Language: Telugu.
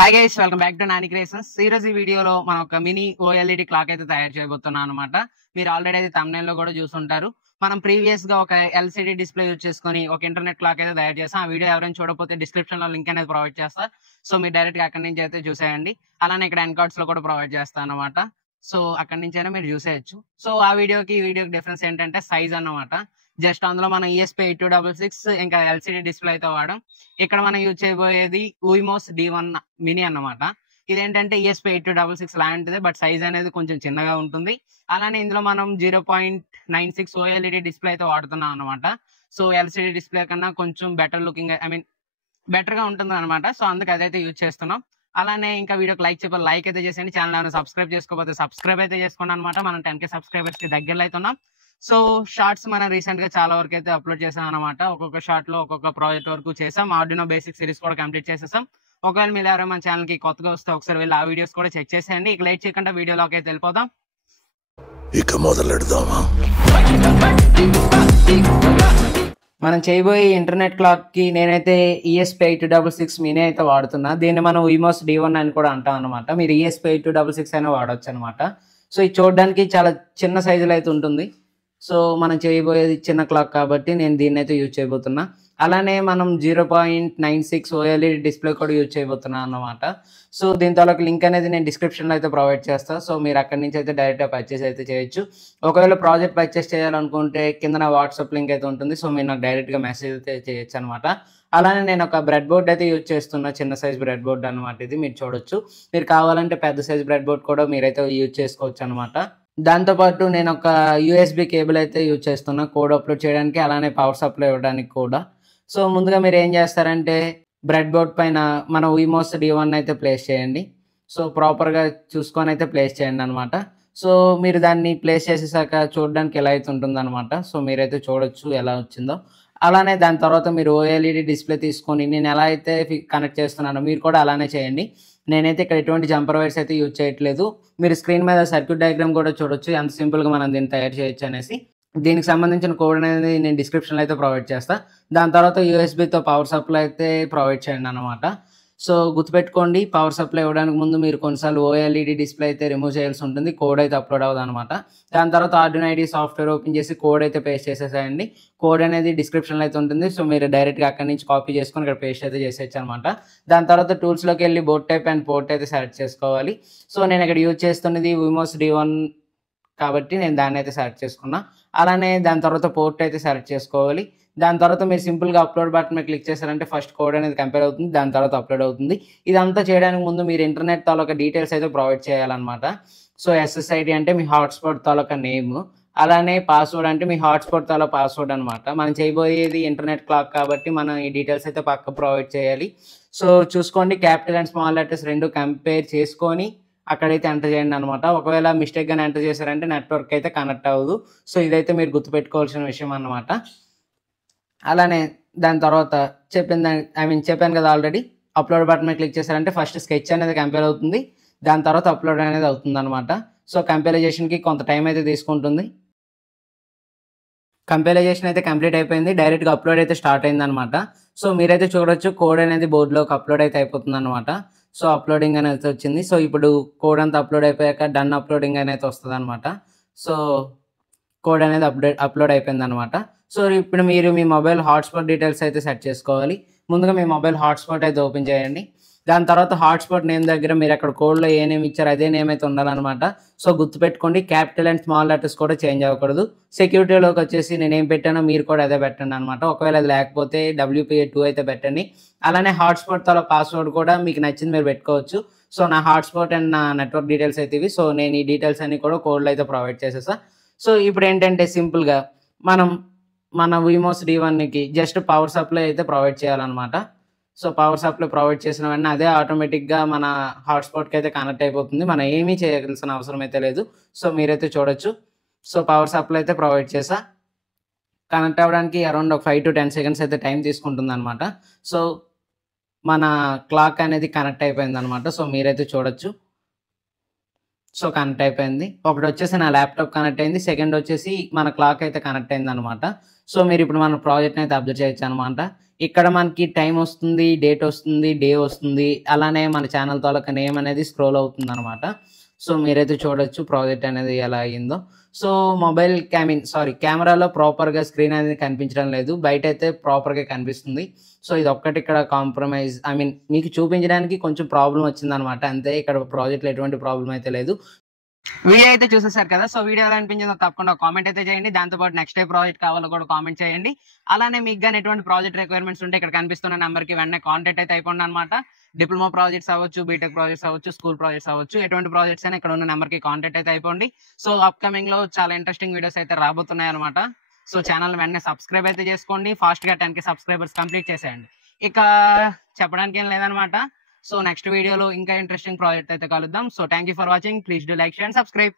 Hi guys, welcome back to Nani creations. ఈ రోజు ఈ వీడియోలో మనం ఒక మినీ ఓఎల్ఈడి క్లాక్ అయితే తయారు చేయబోతున్నాం అనమాట. మీరు ఆల్రెడీ అయితే thumbnail లో కూడా చూసుంటారు. మనం ప్రీవియస్ గా ఒక ఎల్సిడి డిస్ప్లే యూజ్ చేసుకొని ఒక ఇంటర్నెట్ క్లాక్ అయితే తయారు చేస్తాం. ఆ వీడియో ఎవరైనా చూడకపోతే డిస్క్రిప్షన్ లో లింక్ అనేది ప్రొవైడ్ చేస్తా. సో మీరు డైరెక్ట్ గా అక్కడి నుంచి అయితే చూసేయండి. అలానే ఇక్కడ ఎన్ కార్డ్స్ లో కూడా ప్రొవైడ్ చేస్తాను అనమాట. సో అక్కడి నుంచి అయినా మీరు చూసేయచ్చు. సో ఆ వీడియోకి ఈ వీడియోకి డిఫరెన్స్ ఏంటంటే సైజ్ అన్నమాట. జస్ట్ అందులో మనం ESP8266 ఇంకా ఎల్సిడి డిస్ప్లే అయితే వాడడం. ఇక్కడ మనం యూజ్ చేయబోయేది ఉయిమోస్ D1 మినీ అన్నమాట. ఇదేంటంటే ESP8266 లాంటిదే, బట్ సైజ్ అనేది కొంచెం చిన్నగా ఉంటుంది. అలానే ఇందులో మనం 0.96 OLED డిస్ప్లే అయితే వాడుతున్నాం అనమాట. సో ఎల్సిడి డిస్ప్లే కన్నా కొంచెం బెటర్ లుకింగ్, బెటర్ గా ఉంటుంది అనమాట. సో అందుకు అదైతే యూజ్ చేస్తున్నాం. అలానే ఇంకా వీడియోకి లైక్ అయితే చేసేయండి. ఛానల్ ఏమైనా సబ్స్క్రైబ్ చేసుకోకపోతే సబ్స్క్రైబ్ అయితే చేసుకోండి అనమాట. మనం 10K సబ్స్క్రైబర్స్ కి దగ్గరలో అయితే ఉన్నాం. సో షార్ట్స్ మనం రీసెంట్ గా చాలా వరకు అయితే అప్లోడ్ చేసాం అనమాట. ఒక్కొక్క షార్ట్ లో ఒక్కొక్క ప్రాజెక్ట్ వరకు చేసాం. ఆర్డినో బేసిక్ సిరీస్ కూడా కంప్లీట్ చేసేసాం. ఒకవేళ మీరు ఎవరైనా మన ఛానల్ కి కొత్తగా వస్తే ఒకసారి వెళ్ళి ఆ వీడియోస్ కూడా చెక్ చేసేయండి. ఇక లేట్ చేయకుండా వీడియోలోకి అయితే వెళ్ళిపోదాం. ఇక మొదలెడదామా? మనం చేయబోయే ఇంటర్నెట్ క్లాక్ కి నేనైతే ESP8266 మినీ అయితే వాడుతున్నా. దీన్ని మనం ఉయిమోస్ D1 అని కూడా అంటాం అనమాట. మీరు ESP8266 అయినా వాడవచ్చు అనమాట. సో ఇది చూడడానికి చాలా చిన్న సైజులో అయితే ఉంటుంది. సో మనం చేయబోయేది చిన్న క్లాక్ కాబట్టి నేను దీన్ని అయితే యూజ్ చేయబోతున్నా. అలానే మనం 0.96 OLED డిస్ప్లే కూడా యూజ్ చేయబోతున్నా అన్నమాట. సో దీని తాలూకు లింక్ అనేది నేను డిస్క్రిప్షన్లో అయితే ప్రొవైడ్ చేస్తాను. సో మీరు అక్కడి నుంచి అయితే డైరెక్ట్గా పర్చేస్ అయితే చేయొచ్చు. ఒకవేళ ప్రాజెక్ట్ పర్చేస్ చేయాలనుకుంటే కింద నా వాట్సాప్ లింక్ అయితే ఉంటుంది. సో మీరు నాకు డైరెక్ట్గా మెసేజ్ అయితే చేయొచ్చు అనమాట. అలానే నేను ఒక బ్రెడ్ బోర్డ్ అయితే యూజ్ చేస్తున్నా. చిన్న సైజ్ బ్రెడ్ బోర్డ్ అనమాట. ఇది మీరు చూడొచ్చు. మీరు కావాలంటే పెద్ద సైజ్ బ్రెడ్ బోర్డ్ కూడా మీరైతే యూజ్ చేసుకోవచ్చు అనమాట. దాంతోపాటు నేను ఒక USB కేబుల్ అయితే యూజ్ చేస్తున్నా కోడ్ అప్లోడ్ చేయడానికి, అలానే పవర్ సప్లై ఇవ్వడానికి కూడా. సో ముందుగా మీరు ఏం చేస్తారంటే బ్రెడ్ బోర్డ్ పైన మన ఉయిమోస్ D1 అయితే ప్లేస్ చేయండి. సో ప్రాపర్గా చూసుకొని అయితే ప్లేస్ చేయండి అనమాట. సో మీరు దాన్ని ప్లేస్ చేసేసాక చూడడానికి ఎలా అయితే ఉంటుందన్నమాట. సో మీరైతే చూడొచ్చు ఎలా వచ్చిందో. అలానే దాని తర్వాత మీరు OLED డిస్ప్లే తీసుకొని నేను ఎలా అయితే కనెక్ట్ చేస్తున్నానో మీరు కూడా అలానే చేయండి. నేనైతే ఇక్కడ ఎటువంటి జంపర్ వైర్స్ అయితే యూజ్ చేయట్లేదు. మీరు స్క్రీన్ మీద సర్క్యూట్ డయాగ్రామ్ కూడా చూడొచ్చు ఎంత సింపుల్గా మనం దీన్ని తయారు చేయొచ్చు అనేసి. దీనికి సంబంధించిన కోడ్ అనేది నేను డిస్క్రిప్షన్లో అయితే ప్రొవైడ్ చేస్తాను. దాని తర్వాత USBతో పవర్ సప్లై అయితే ప్రొవైడ్ చేయండి అనమాట. సో గుర్తుపెట్టుకోండి, పవర్ సప్లై ఇవ్వడానికి ముందు మీరు కొన్నిసార్లు OLED డిస్ప్లే అయితే రిమూవ్ చేయాల్సి ఉంటుంది. కోడ్ అయితే అప్లోడ్ అవ్వదు అనమాట. దాని తర్వాత ఆర్డినో ఐడి సాఫ్ట్వేర్ ఓపెన్ చేసి కోడ్ అయితే పేస్ట్ చేసేసేయండి. కోడ్ అనేది డిస్క్రిప్షన్లో అయితే ఉంటుంది. సో మీరు డైరెక్ట్గా అక్కడి నుంచి కాపీ చేసుకొని ఇక్కడ పేస్ట్ అయితే చేసేయచ్చు అనమాట. దాని తర్వాత టూల్స్లోకి వెళ్ళి బోర్డ్ టైప్ అండ్ పోర్ట్ అయితే సెలెక్ట్ చేసుకోవాలి. సో నేను ఇక్కడ యూజ్ చేస్తున్నది ఉయిమోస్ D1 కాబట్టి నేను దాన్ని అయితే సెలెక్ట్ చేసుకున్నా. అలానే దాని తర్వాత పోర్ట్ అయితే సెలెక్ట్ చేసుకోవాలి. దాని తర్వాత మీరు సింపుల్గా అప్లోడ్ బటన్ మీద క్లిక్ చేశారంటే ఫస్ట్ కోడ్ అనేది కంపేర్ అవుతుంది. దాని తర్వాత అప్లోడ్ అవుతుంది. ఇదంతా చేయడానికి ముందు మీరు ఇంటర్నెట్ తాలూకా డీటెయిల్స్ అయితే ప్రొవైడ్ చేయాలన్నమాట. సో SSID అంటే మీ హాట్స్పాట్ తాలూకా నేమ్, అలానే పాస్వర్డ్ అంటే మీ హాట్స్పాట్ తాలూకా పాస్వర్డ్ అనమాట. మనం చేయబోయేది ఇంటర్నెట్ క్లాక్ కాబట్టి మనం ఈ డీటెయిల్స్ అయితే పక్క ప్రొవైడ్ చేయాలి. సో చూసుకోండి, క్యాపిటల్ అండ్ స్మాల్ లెటర్స్ రెండు కంపేర్ చేసుకొని అక్కడైతే ఎంటర్ చేయండి అనమాట. ఒకవేళ మిస్టేక్గానే ఎంటర్ చేశారంటే నెట్వర్క్ అయితే కనెక్ట్ అవ్వదు. సో ఇదైతే మీరు గుర్తుపెట్టుకోవాల్సిన విషయం అన్నమాట. అలానే దాని తర్వాత చెప్పాను కదా ఆల్రెడీ, అప్లోడ్ బటన్ మీద క్లిక్ చేశారంటే ఫస్ట్ స్కెచ్ అనేది కంపేర్ అవుతుంది. దాని తర్వాత అప్లోడ్ అనేది అవుతుంది అనమాట. సో కంపైలైజేషన్కి కొంత టైం అయితే తీసుకుంటుంది. కంపైలైజేషన్ అయితే కంప్లీట్ అయిపోయింది. డైరెక్ట్గా అప్లోడ్ అయితే స్టార్ట్ అయింది అనమాట. సో మీరైతే చూడొచ్చు కోడ్ అనేది బోర్డులోకి అప్లోడ్ అయితే అయిపోతుంది అనమాట. సో అప్లోడింగ్ అనేది వచ్చింది. సో ఇప్పుడు కోడ్ అంతా అప్లోడ్ అయిపోయాక డన్ అప్లోడింగ్ అనేది వస్తుంది అనమాట. సో కోడ్ అనేది అప్లోడ్ అయిపోయింది అనమాట. సో ఇప్పుడు మీరు మీ మొబైల్ హాట్స్పాట్ డీటెయిల్స్ అయితే సెట్ చేసుకోవాలి. ముందుగా మీ మొబైల్ హాట్స్పాట్ అయితే ఓపెన్ చేయండి. దాని తర్వాత హాట్స్పాట్ నేమ్ దగ్గర మీరు అక్కడ కోడ్లో ఏ నేమ్ ఇచ్చారో అదే నేమ్ అయితే ఉండాలన్నమాట. సో గుర్తుపెట్టుకోండి, క్యాపిటల్ అండ్ స్మాల్ లెటర్స్ కూడా చేంజ్ అవ్వకూడదు. సెక్యూరిటీలోకి వచ్చేసి నేను ఏం పెట్టానో మీరు కూడా అదే పెట్టండి అనమాట. ఒకవేళ అది లేకపోతే WPA2 అయితే పెట్టండి. అలానే హాట్స్పాట్ తాలూకా పాస్వర్డ్ కూడా మీకు నచ్చింది మీరు పెట్టుకోవచ్చు. సో నా హాట్స్పాట్ అండ్ నా నెట్వర్క్ డీటెయిల్స్ అయితే ఇవి. సో నేను ఈ డీటెయిల్స్ అన్ని కూడా కోడ్లో అయితే ప్రొవైడ్ చేసేసా. సో ఇప్పుడు ఏంటంటే సింపుల్గా మనం మన ఉయిమోస్ D1కి జస్ట్ పవర్ సప్లై అయితే ప్రొవైడ్ చేయాలన్నమాట. సో పవర్ సప్లై ప్రొవైడ్ చేసిన వెంటనే అదే ఆటోమేటిక్గా మన హాట్స్పాట్కి అయితే కనెక్ట్ అయిపోతుంది. మనం ఏమీ చేయవలసిన అవసరం అయితే లేదు. సో మీరైతే చూడొచ్చు. సో పవర్ సప్లై అయితే ప్రొవైడ్ చేసా. కనెక్ట్ అవ్వడానికి అరౌండ్ ఒక 5 to 10 seconds అయితే టైం తీసుకుంటుంది అనమాట. సో మన క్లాక్ అనేది కనెక్ట్ అయిపోయింది అనమాట. సో మీరైతే చూడొచ్చు. సో కనెక్ట్ అయిపోయింది. ఒకటి వచ్చేసి నా ల్యాప్టాప్ కనెక్ట్ అయింది. సెకండ్ వచ్చేసి మన క్లాక్ అయితే కనెక్ట్ అయింది అనమాట. సో మీరు ఇప్పుడు మన ప్రాజెక్ట్ని అయితే అబ్జర్వ్ చేయొచ్చు అనమాట. ఇక్కడ మనకి టైం వస్తుంది, డేట్ వస్తుంది, డే వస్తుంది. అలానే మన ఛానల్ తాలూకా నేమ్ అనేది స్క్రోల్ అవుతుందనమాట. సో, మీరైతే చూడొచ్చు ప్రాజెక్ట్ అనేది ఎలా అయిందో. సో, కెమెరాలో ప్రాపర్‌గా స్క్రీన్ అనేది కనిపించడం లేదు. బయటైతే ప్రాపర్‌గా కనిపిస్తుంది. సో, ఇదొక్కటి ఇక్కడ కాంప్రమైజ్ మీకు చూపించడానికి కొంచెం ప్రాబ్లమ్ వచ్చిందనమాట. అంతే, ఇక్కడ ప్రాజెక్ట్‌లో ఎటువంటి ప్రాబ్లమ్ అయితే లేదు. వీడియో అయితే చూసేసారు కదా. సో, వీడియో ఎలా అనిపించిందో తప్పకుండా కామెంట్ అయితే చేయండి. దాంతోపాటు నెక్స్ట్ ఏ ప్రాజెక్ట్ కావాలో కూడా కామెంట్ చేయండి. అలానే మీకు గాని ఎటువంటి ప్రాజెక్ట్ రిక్వైర్మెంట్స్ ఉంటే ఇక్కడ కనిపిస్తున్న నెంబర్‌కి వెంటనే కాంటాక్ట్ అయితే అయిపోండి అనమాట. డిప్లొమా ప్రాజెక్ట్స్ అవ్వచ్చు, బీటెక్ ప్రాజెక్ట్స్ అవ్వచ్చు, స్కూల్ ప్రాజెక్ట్స్ అవ్వచ్చు, ఎటువంటి ప్రాజెక్ట్స్ అయినా ఇక్కడ ఉన్న నెంబర్‌కి కాంటాక్ట్ అయితే అయిపోండి. సో, అప్‌కమింగ్‌లో చాలా ఇంట్రెస్టింగ్ వీడియోస్ అయితే రాబోతున్నాయి అనమాట. సో, ఛానల్ వెంటనే సబ్స్క్రైబ్ అయితే చేసుకోండి. ఫాస్ట్‌గా 10K సబ్స్క్రైబర్స్ కంప్లీట్ చేసేయండి. ఇక చెప్పడానికి ఏం లేదనమాట. సో, నెక్స్ట్ వీడియోలో ఇంకా ఇంట్రెస్టింగ్ ప్రాజెక్ట్ అయితే కలుద్దాం. So, thank you for watching. Please do like, share and subscribe.